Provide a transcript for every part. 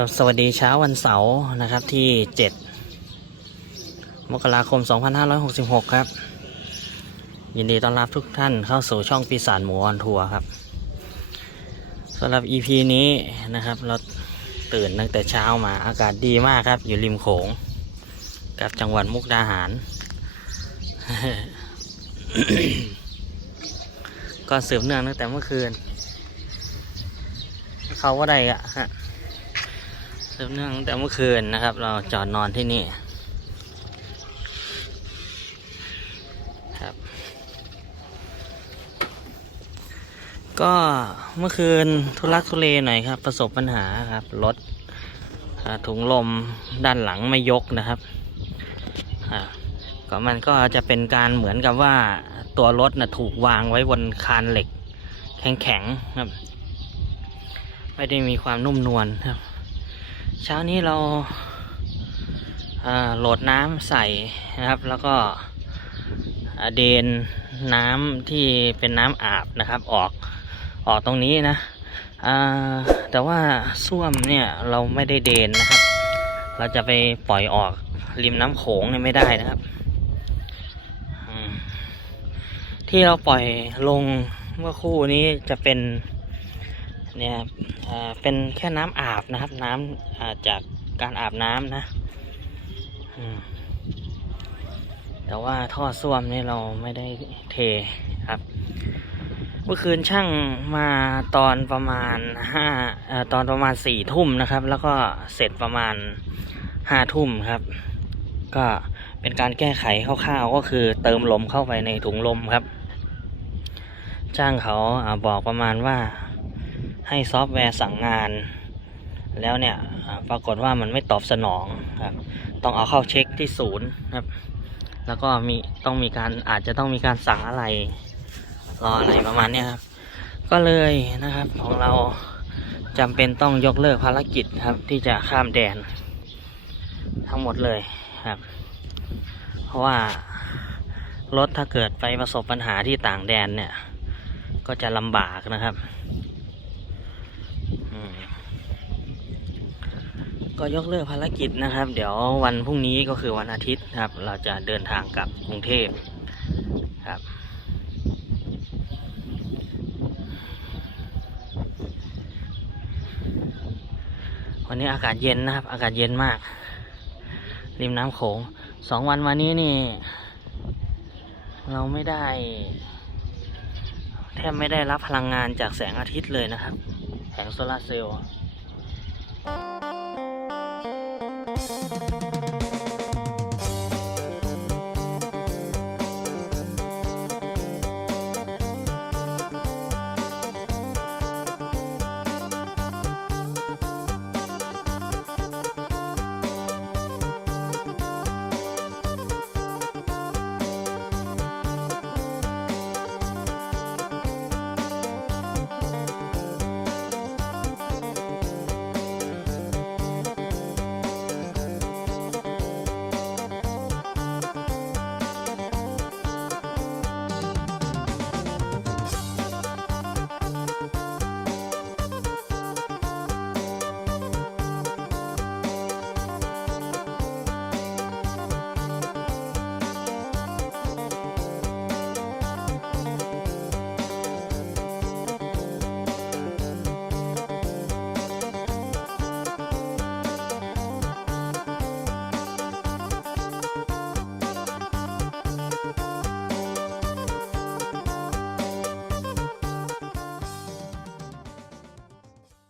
ครับสวัสดีเช้าวันเสาร์นะครับที่ 7 มกราคม 2566 ครับ ยินดีต้อนรับทุกท่านเข้าสู่ช่องปีศาจหมูออนทัวร์ครับสำหรับ EP นี้นะครับ เราตื่นตั้งแต่เช้ามาอากาศดีมากครับ อยู่ริมโขง กับจังหวัดมุกดาหาร ก็สืบเนื่องตั้งแต่เมื่อคืน เขาว่าใดอะฮะ สืบเนื่องตั้งแต่เมื่อคืนนะครับ เราจอดนอนที่นี่ครับ ก็เมื่อคืนทุลักทุเลหน่อยครับ ประสบปัญหาครับรถถุงลมด้านหลังไม่ยกนะครับก็มันก็จะเป็นการเหมือนกับว่าตัวรถนะถูกวางไว้บนคานเหล็ก แข็งๆครับ ไม่ได้มีความนุ่มนวลครับ เช้านี้เราโหลดน้ำใส่นะครับ แล้วก็เดนน้ำที่เป็นน้ำอาบนะครับ ออกออกตรงนี้นะแต่ว่าส้วมเนี่ยเราไม่ได้เดนนะครับ เราจะไปปล่อยออกริมน้ำโขงเนี่ยไม่ได้นะครับ ที่เราปล่อยลงเมื่อคู่นี้จะเป็น เนี่ยเป็นแค่น้ำอาบนะครับ น้ำาจากการอาบน้ำนะแต่ว่าท่อส้วมนี่เราไม่ได้เทครับเมื่อคืนช่างมาตอนประมาณห้าตอนประมาณสี่ทุ่มนะครับ แล้วก็เสร็จประมาณห้าทุ่มครับ ก็เป็นการแก้ไขคร่าวๆก็คือเติมลมเข้าไปในถุงลมครับ ช่างเขาบอกประมาณว่า ให้ซอฟต์แวร์สั่งงาน แล้วเนี่ยปรากฏว่ามันไม่ตอบสนองครับต้องเอาเข้าเช็คที่ศูนย์ครับ แล้วก็มีต้องมีการอาจจะต้องมีการสั่งอะไรรออะไรประมาณนี้ครับ ก็เลยนะครับของเราจำเป็นต้องยกเลิกภารกิจครับที่จะข้ามแดน ทั้งหมดเลยครับ เพราะว่ารถถ้าเกิดไปประสบปัญหาที่ต่างแดนเนี่ย ก็จะลำบากนะครับ อืม ก็ยกเลิกภารกิจนะครับ เดี๋ยววันพรุ่งนี้ก็คือวันอาทิตย์ครับ เราจะเดินทางกลับกรุงเทพครับวันนี้อากาศเย็นนะครับ อากาศเย็นมาก ริมน้ำโขงสองวันมานี้นี่ เราไม่ได้ แทบไม่ได้รับพลังงานจากแสงอาทิตย์เลยนะครับแผงโซลาร์เซลล์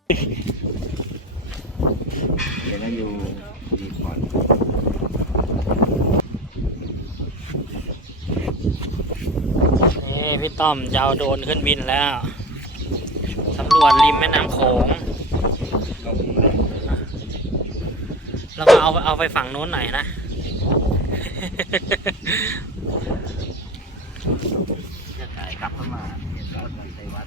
เดี๋ยวเราอยู่ดีพอร์ตนี่พี่ต้อมจะเอาโดนขึ้นบินแล้วสำรวจริมแม่น้ำโขงแล้วก็เอาเอาไปฝั่งโน้นหน่อยนะ จะถ่ายกลับมาเห็นรถมันไปวัด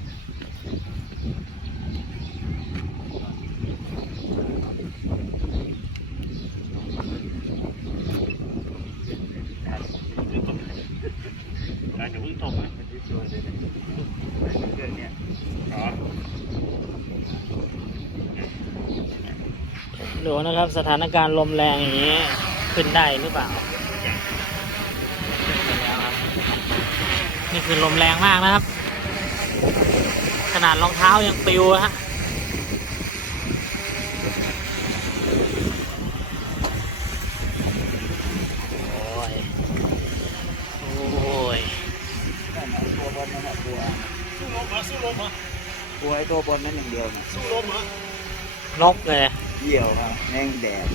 อย่าเพิ่งตกนะมันจะชวนเลยนะเครื่องเนี้ยอ๋อ โอเค ดูนะครับสถานการณ์ลมแรงอย่างนี้ขึ้นได้หรือเปล่า นี่คือลมแรงมากนะครับ ขนาดรองเท้ายังปลิวอะฮะโอ้ยโอ้ยตัวบนนั่นแหละตัวสู้ลมเหรอสู้ลมเหรอตัวไอ้ตัวบนนั่นอย่างเดียวนะสู้ลมเหรอนกเลย เหี่ยวครับแม่งแดด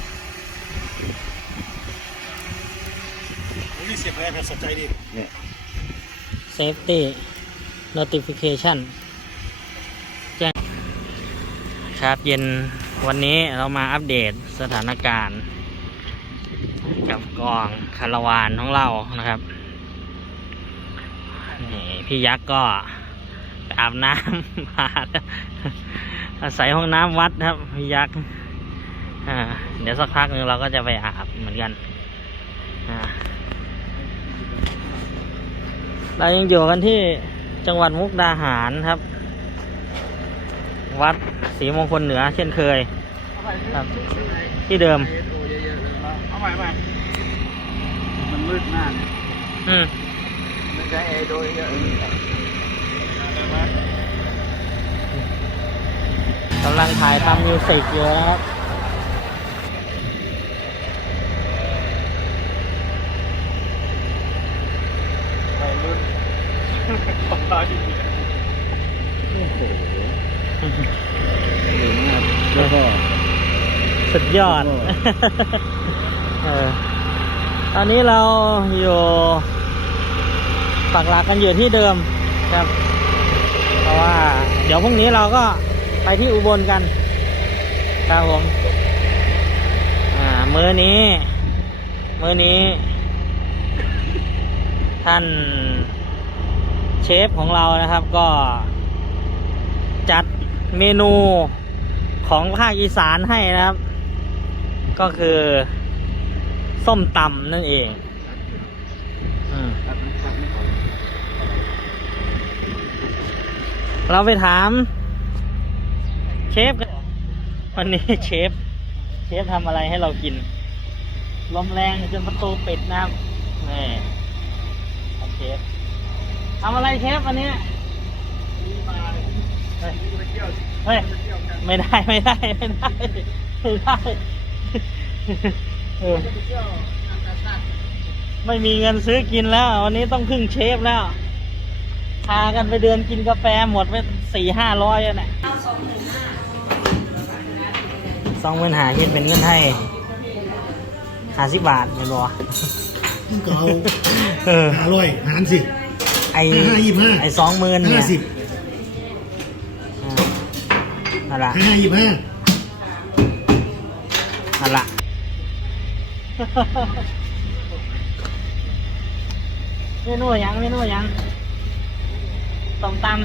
โอ้ยเสียงแรงนะสนใจดิเนี่ย safety notification แจ้งครับเย็นวันนี้เรามาอัปเดตสถานการณ์ กับกองคาราวานของเรานะครับนี่พี่ยักษ์ก็ไปอาบน้ำมาแล้วอาศัยห้องน้ำวัดนะครับพี่ยักษ์ อ่า เดี๋ยวสักพักหนึงเราก็จะไปอาบเหมือนกัน อ่า เรายังอยู่กันที่จังหวัดมุกดาหารครับ วัดศรีมงคลเหนือเช่นเคย ครับ ที่เดิม เอาใหม่ใหม่มันมืดมากอืมไม่ใช่ไอ้โดยเยอะกำลังถ่ายทำมิวสิกอยู่นะครับ ไปรุ่นโอ้โหถึงครับแล้วก็สุดยอดโอ้โหเออ ตอนนี้เราอยู่ปักหลักกันอยู่ที่เดิมครับ เพราะว่า เดี๋ยวพรุ่งนี้เราก็ไปที่อุบลกัน ครับผม อ่า มื้อนี้ มื้อนี้ ท่านเชฟของเรานะครับก็จัดเมนูของภาคอีสานให้นะครับ ก็คือส้มตำนั่นเองเราไปถาม เชฟวันนี้เชฟ เชฟทำอะไรให้เรากินลมแรงจนประตูปิดนะครับนี่ครับ เชฟทำอะไรเชฟวันนี้เฮ้ยเฮ้ยไม่ได้ไม่ได้ไม่ได้ไม่ได้เออไม่มีเงินซื้อกินแล้ว วันนี้ต้องพึ่งเชฟแล้วพากันไปเดินกินกาแฟหมดไปสี่ห้าร้อยแล้วเนี่ยสองหมื่นหาคิดเป็นเงินให้ห้าสิบบาทไม่บ อกยิ่งเก่าเออ ห้าร้อยหารสิไอห้ายี่สิบห้า ไอสองหมื่นเนี่ห้ายสิบอ่านั่นละห้ายี่สิบห้านั่นละ เมนูหยังเมนูหยังต้มตำ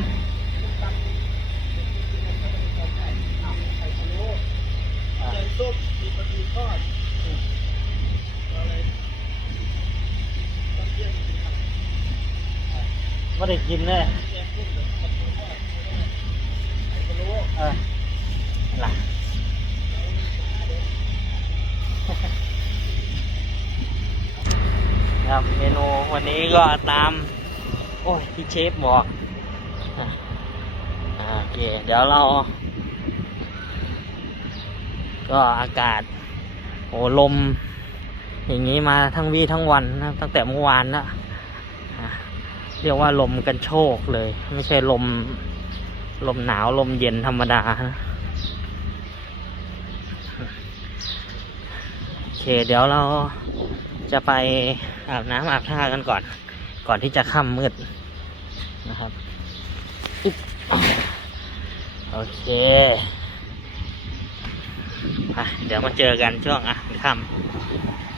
ไม่ได้กินเลยเออนั่นล่ะครับเมนูวันนี้ก็ตาม โอ้ยที่เชฟบอกโอเค เดี๋ยวเรา ก็อากาศ โอ้ลม อย่างนี้มาทั้งวีทั้งวันนะตั้งแต่เมื่อวานนะ เรียกว่าลมกันโชกเลย ไม่ใช่ลม ลมหนาวลมเย็นธรรมดานะโอเค เดี๋ยวเราจะไปอาบน้ำอาบท่ากันก่อน ก่อนที่จะค่ำมืดนะครับโอเคเดี๋ยวมาเจอกันช่วงอะค่ำ